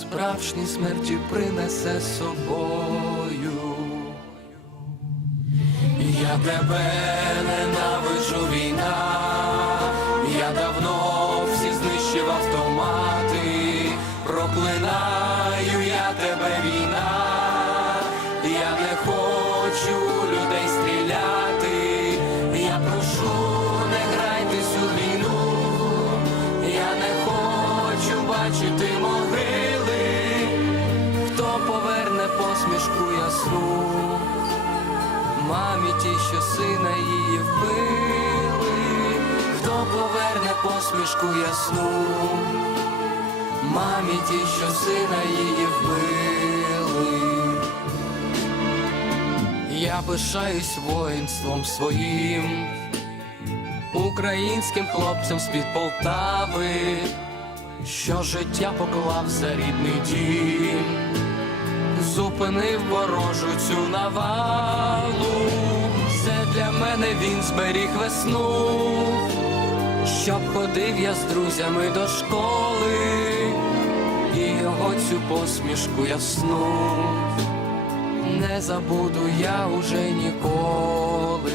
справжні смерті принесе собою. Я тебе ненавиджу війна, я давно всі знищив автомати, проклинаю я тебе війна, я не хочу людей стріляти, я прошу, не грайтесь у війну, я не хочу бачити могили, посмішку ясну, мамі ті, що сина її вбили, хто поверне посмішку ясну, мамі ті, що сина її вбили. Я пишаюсь воїнством своїм, українським хлопцем з-під Полтави, що життя поклав за рідний дім, зупинив ворожу цю навалу, це для мене він зберіг весну, щоб ходив я з друзями до школи, і його цю посмішку ясну не забуду я уже ніколи.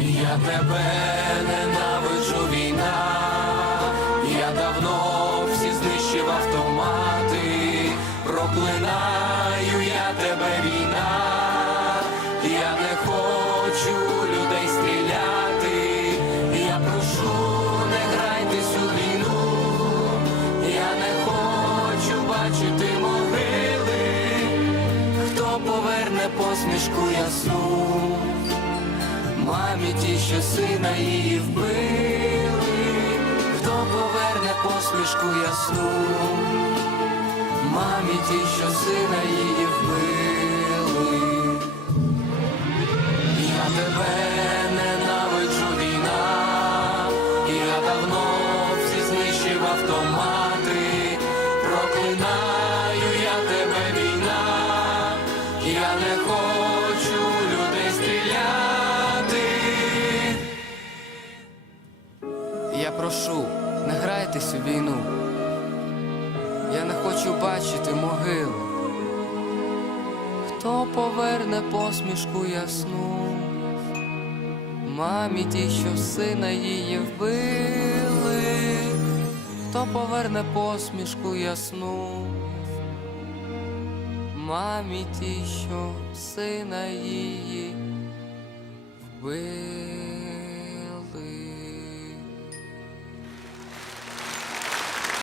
Я тебе ненавиджу проклинаю я тебе війна, я не хочу людей стріляти, я прошу, не грайтесь у війну, я не хочу бачити могили, хто поверне посмішку ясну, мамі ті, що сина її вбили, хто поверне посмішку ясну, ті, що сина її вбили. Я тебе ненавиджу війна, я давно всі знищив автомати, проклинаю я тебе війна, я не хочу людей стріляти. Я прошу, не грайтесь у війну. Я не хочу бачити могил. Хто поверне посмішку ясну? Мамі ті, що сина її вбили, хто поверне посмішку ясну? Мамі ті, що сина її вбили.